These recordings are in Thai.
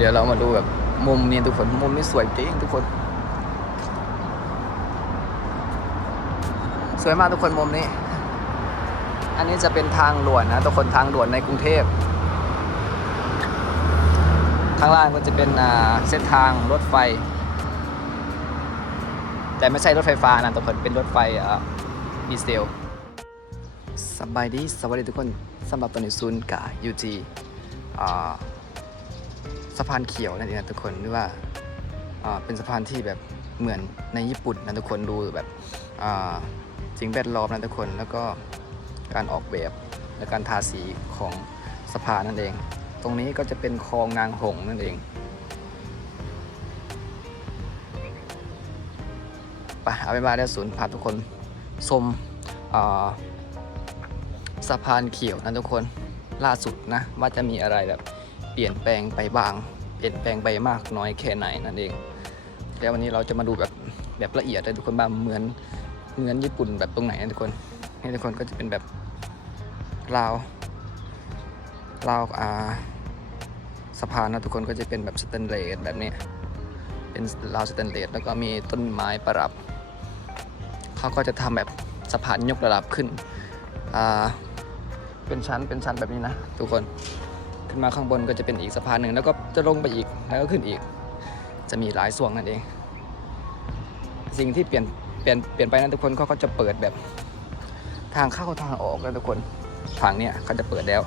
เดี๋ยวเรามาดูแบบมุมนี้ทุกคนมุมนี้สวยจริงทุกคน สวยมากทุกคนมุมนี้ อันนี้จะเป็นทางด่วนนะทุกคนทางด่วนในกรุงเทพข้างล่างก็จะเป็นเส้นทางรถไฟ แต่ไม่ใช่รถไฟฟ้านะทุกคนเป็นรถไฟอ่าดีเซลสบายดีสวัสดีทุกคนสำหรับตอนนี้ซูนกาอยู่ที่อ่าะพานเขียวนั่นเองนะทุกคนหรือว่าอ่าเป็นสะพานที่แบบเหมือนในญี่ปุ่นนะทุกคนดูแบบอ่าสิ่งแวดล้อมนะทุกคนแล้วก็การออกแบบและการทาสีของสะพานนั่นเอง ตรงนี้ก็จะเป็นคลองนางหงส์นั่นเองไปเอาไปมาได้ศูนย์พาทุกคนชมสะพานเขียวนะทุกคนล่าสุดนะว่าจะมีอะไรแบบ เปลี่ยนแปลงไปบ้าง เปลี่ยนแปลงไปมากน้อยแค่ไหนนั่นเอง แล้ววันนี้เราจะมาดูแบบแบบละเอียดเลยทุกคนบ้างเหมือนเหมือนญี่ปุ่นแบบตรงไหนนะทุกคนนี่ทุกคนก็จะเป็นแบบราวราวอ่าสะพานนะทุกคนก็จะเป็นแบบสแตนเลสแบบนี้เป็นราวสแตนเลสแล้วก็มีต้นไม้ประดับเขาก็จะทำแบบสะพานยกระดับขึ้นอ่าเป็นชั้นเป็นชั้นแบบนี้นะทุกคน ขึ้นมาข้างบนก็จะเป็นอีกสะพานหนึ่งแล้วก็จะลงไปอีกแล้วก็ขึ้นอีก จะมีหลายส่วงนั่นเอง สิ่งที่เปลี่ยนเปลี่ยนเปลี่ยนไปนั้นทุกคนเขาก็จะเปิดแบบทางเข้าทางออกแล้วทุกคนทางเนี้ยเขาจะเปิดแล้ว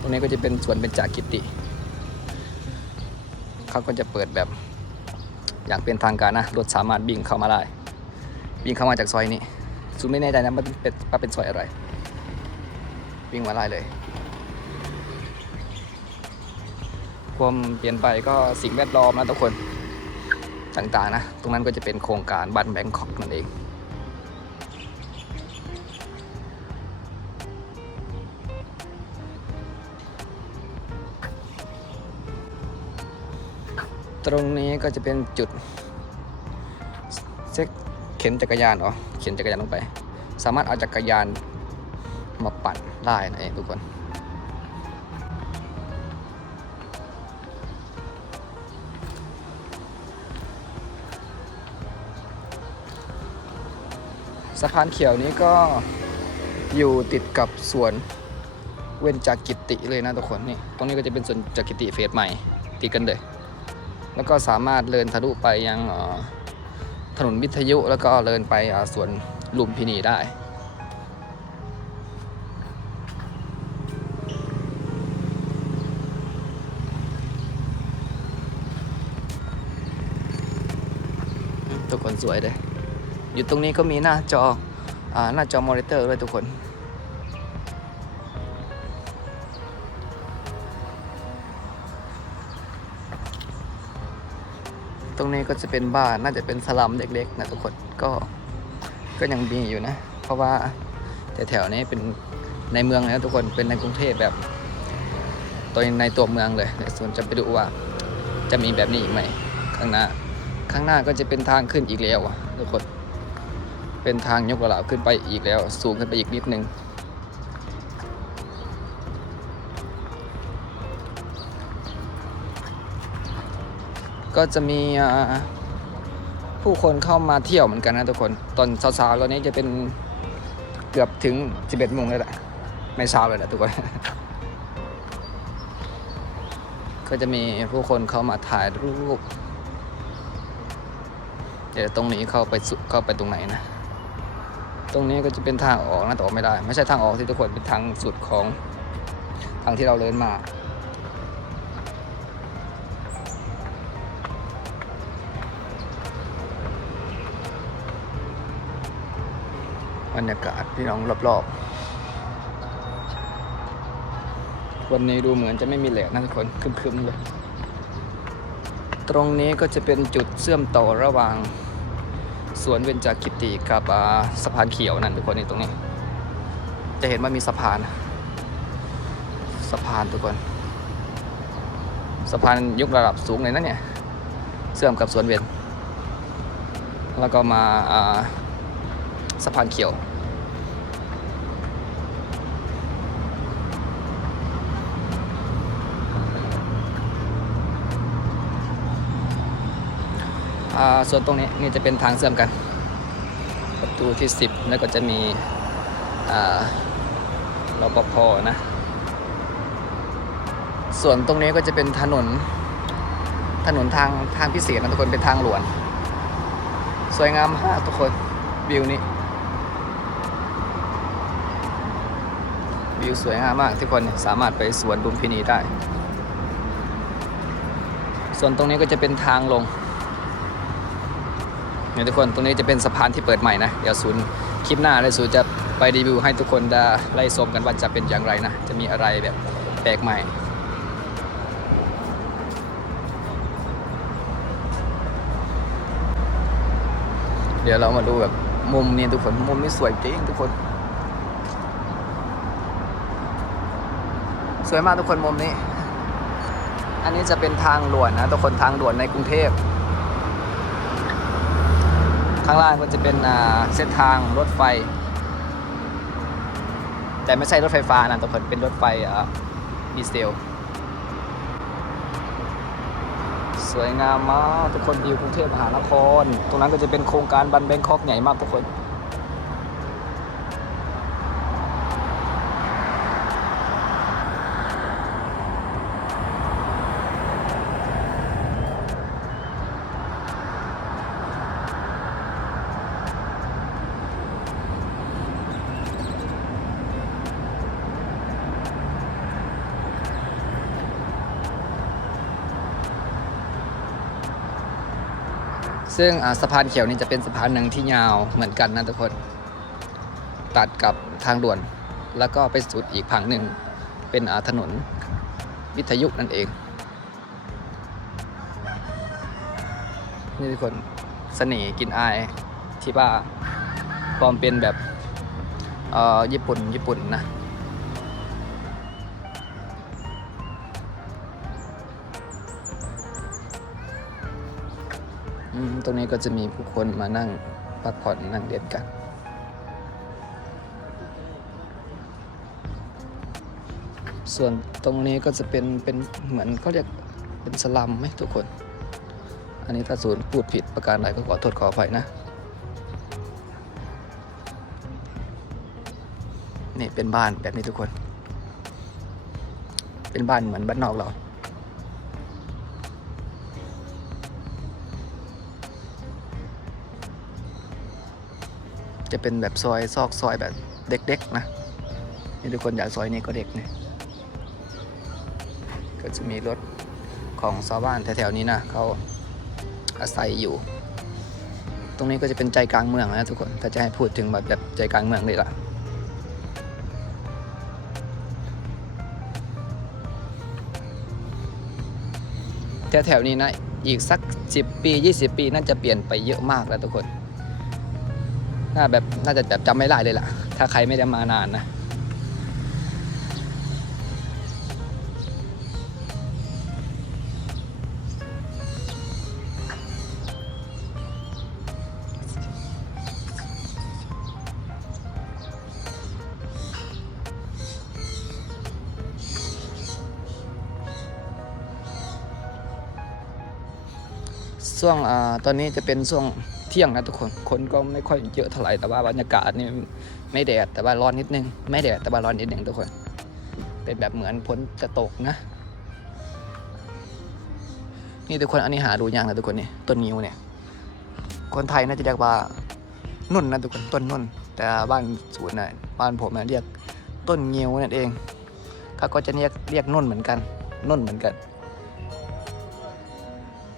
ตรงนี้ก็จะเป็นสวนเป็นจากกิติเขาก็จะเปิดแบบอย่างเป็นทางการนะรถสามารถวิ่งเข้ามาได้วิ่งเข้ามาจากซอยนี้ซูไม่แน่ใจนะมันเป็นว่าเป็นซอยอะไร วิ่งมาได้เลย ความเปลี่ยนไปก็สิ่งแวดล้อมนะทุกคนต่างๆนะ ตรงนั้นก็จะเป็นโครงการบันแบงคอกนั่นเองตรงนี้ก็จะเป็นจุดเซ็กเข็นจักรยานเหรอเข็นจักรยานลงไป สามารถเอาจักรยานมาปั่นได้นะเองทุกคน สะพานเขียวนี้ก็อยู่ติดกับสวนเวนจากกิติเลยนะทุกคนนี่ตรงนี้ก็จะเป็นสวนจากกิติเฟสใหม่ติดกันเลย แล้วก็สามารถเดินทะลุไปยังถนนวิทยุแล้วก็เดินไปสวนลุมพินีได้ทุกคนสวยเลย อยู่ตรงนี้ก็มีหน้าจออหน้าจอมอนิเตอร์ด้วยทุกคน ตรงนี้ก็จะเป็นบ้านน่าจะเป็นสลัมเล็กๆนะทุกคนก็ก็ยังมีอยู่นะ เพราะว่าแถวๆนี้เป็นในเมืองนะทุกคนเป็นในกรุงเทพแบบตัวในตัวเมืองเลยส่วนจะไปดูว่าจะมีแบบนี้อีกไหมข้างหน้า ข้างหน้าก็จะเป็นทางขึ้นอีกแล้วอะทุกคน เป็นทางยกระดับขึ้นไปอีกแล้ว สูงขึ้นไปอีกนิดนึงก็จะมีผู้คนเข้ามาเที่ยวเหมือนกันนะทุกคน ตอนเช้าๆแล้วนี้จะเป็นเกือบถึง 11โมงเลยแหละไม่เช้าเลยแหละทุกคนก็จะมีผู้คนเข้ามาถ่ายรูป เดี๋ยวตรงนี้เข้าไปเข้าไปตรงไหนนะ ตรงนี้ก็จะเป็นทางออกนะแต่ออกไม่ได้ ไม่ใช่ทางออกที่ทุกคนเป็นทางสุดของทางที่เราเดินมาบรรยากาศพี่น้องรอบๆ วันนี้ดูเหมือนจะไม่มีแหลกนะทุกคนคึมๆเลย ตรงนี้ก็จะเป็นจุดเชื่อมต่อระหว่าง สวนเวนจากิติกับสะพานเขียวนั่นทุกคนนี่ตรงนี้ จะเห็นว่ามีสะพาน สะพานทุกคน สะพานยกระดับสูงเลยนะเนี่ยเชื่อมกับสวนเวนแล้วก็มาสะพานเขียว ส่วนตรงนี้นี่จะเป็นทางเชื่อมกัน ประตูที่ 10 แล้วก็จะมีรปภนะ ส่วนตรงนี้ก็จะเป็นถนนถนนทางทางพิเศษนะทุกคนเป็นทางหลวงสวยงามมากทุกคนวิวนี้วิวสวยงามมากทุกคนสามารถไปสวนลุมพินีได้ ส่วนตรงนี้ก็จะเป็นทางลง เนี่ยทุกคนตรงนี้จะเป็นสะพานที่เปิดใหม่นะเดี๋ยวศูนย์คลิปหน้าเลยศูนย์จะไปรีวิวให้ทุกคนได้ไล่ชมกันว่าจะเป็นอย่างไรนะจะมีอะไรแบบแปลกใหม่เดี๋ยวเรามาดูแบบมุมนี้ทุกคนมุมนี้สวยจริงทุกคน สวยมากทุกคนมุมนี้ อันนี้จะเป็นทางด่วนนะทุกคนทางด่วนในกรุงเทพ ข้างล่างก็จะเป็นเส้นทางรถไฟ แต่ไม่ใช่รถไฟฟ้านะทุกคนเป็นรถไฟดีเซล สวยงามมากทุกคนวิวกรุงเทพมหานคร ตรงนั้นก็จะเป็นโครงการบันแบงคอกใหญ่มากทุกคน ซึ่งสะพานเขียวนี่จะเป็นสะพานหนึ่งที่ยาวเหมือนกันนะทุกคน ตัดกับทางด่วน แล้วก็ไปสุดอีกฝั่งหนึ่งเป็นถนนวิทยุนั่นเอง นี่ทุกคนเสน่ห์กินอายที่ว่าความเป็นแบบเออญี่ปุ่นญี่ปุ่นนะ ตรงนี้ก็จะมีผู้คนมานั่งพักผ่อนนั่งเรียนกัน ส่วนตรงนี้ก็จะเป็นเป็นเหมือนเขาเรียกเป็นสลัมไหมทุกคน อันนี้ถ้าศูนย์พูดผิดประการใดก็ขอโทษขออภัยนะ นี่เป็นบ้านแบบนี้ทุกคน เป็นบ้านเหมือนบ้านนอกเรา จะเป็นแบบซอยซอกซอยแบบเด็กๆนะนี่ทุกคนอยากซอยนี้ก็เด็กเนี่ยก็จะมีรถของชาวบ้านแถวๆนี้นะเขาอาศัยอยู่ ตรงนี้ก็จะเป็นใจกลางเมืองนะทุกคนถ้าจะให้พูดถึงแบบแบบใจกลางเมืองเลยล่ะแถวๆนี้นะอีกสัก 10 ปี 20 ปีน่าจะเปลี่ยนไปเยอะมากแล้วทุกคน น่าแบบน่าจะแบบจำไม่ได้เลยล่ะ ถ้าใครไม่ได้มานานนะช่วงอ่าตอนนี้จะเป็นช่วง เที่ยงนะทุกคน คนก็ไม่ค่อยเยอะเท่าไหร่ แต่ว่าบรรยากาศนี่ไม่แดด แต่ว่าร้อนนิดนึง ไม่แดด แต่ว่าร้อนนิดนึงทุกคน เป็นแบบเหมือนฝนจะตกนะ นี่ทุกคน อันนี้หาดูยากนะทุกคนนี่ ต้นนิ้วเนี่ย คนไทยน่าจะเรียกว่านุ่นนะทุกคน ต้นนุ่น แต่บ้านสวนน่ะบ้านผมนะเรียกต้นงิ้วนั่นเองเขาก็จะเรียกเรียกนุ่นเหมือนกัน นุ่นเหมือนกัน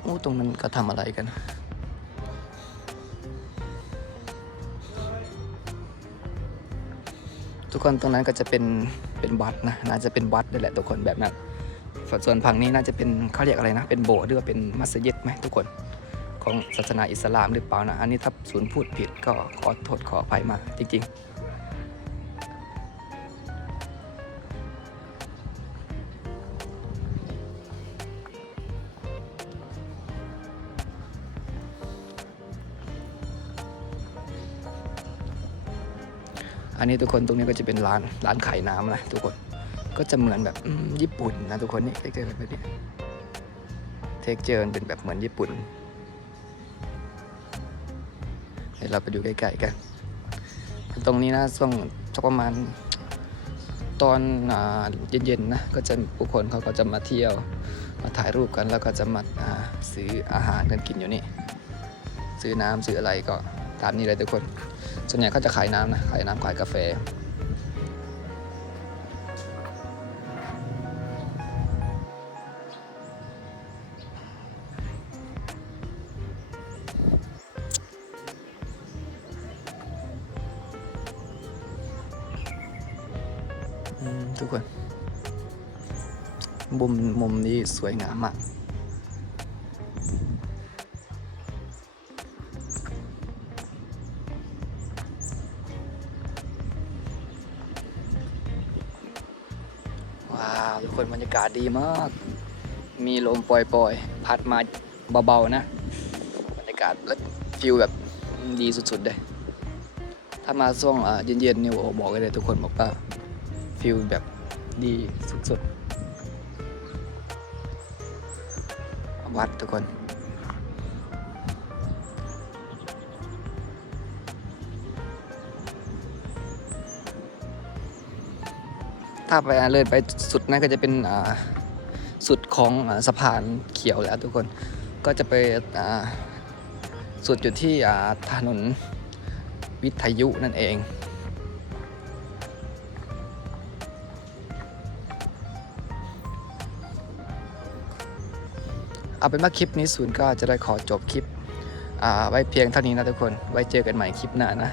โอ้ตรงนั้นก็ทำอะไรกัน ทุกคนตรงนั้นก็จะเป็นเป็นวัดนะน่าจะเป็นวัดนี่แหละทุกคนแบบนั้นส่วนฝั่งนี้น่าจะเป็นเขาเรียกอะไรนะ เป็นโบสถ์หรือว่าเป็นมัสยิดไหมทุกคนของศาสนาอิสลามหรือเปล่านะ อันนี้ถ้าศูนย์พูดผิดก็ขอโทษขออภัยมาจริงๆ อันนี้ทุกคนตรงนี้ก็จะเป็นร้านร้านขายน้ำนะทุกคนก็จะเหมือนแบบญี่ปุ่นนะทุกคนนี่เทคเจอร์แบบนี้เทคเจอร์เป็นแบบเหมือนญี่ปุ่นเดี๋ยวเราไปดูใกล้ๆกัน ตรงนี้นะช่วงสักประมาณตอนอเย็นๆนะก็จะผู้คนเขาก็จะมาเที่ยวมาถ่ายรูปกันแล้วก็จะมาาซื้ออาหารกันกินอยู่นี่ ซื้อน้ำซื้ออะไรก็ตามนี้เลยทุกคน ส่วนใหญ่เขาจะขายน้ำนะขายน้ำขายกาแฟ ทุกคน มุมมุมนี้สวยงามมาก ทุกคนบรรยากาศดีมาก มีลมปล่อยๆ พัดมาเบาๆนะ บรรยากาศและฟิลแบบดีสุดๆเลยถ้ามาช่วงเย็นๆนี่โอ้บอกเลยทุกคนบอกว่าฟิลแบบดีสุดๆวัดทุกคน ถ้าไปเลยไปสุดนั่นก็จะเป็นสุดของสะพานเขียวแล้วทุกคนก็จะไปสุดอยู่ที่ถนนวิทยุนั่นเองเอาเป็นว่าคลิปนี้ศูนย์ก็จะได้ขอจบคลิปไว้เพียงเท่านี้นะทุกคน ไว้เจอกันใหม่คลิปหน้านะ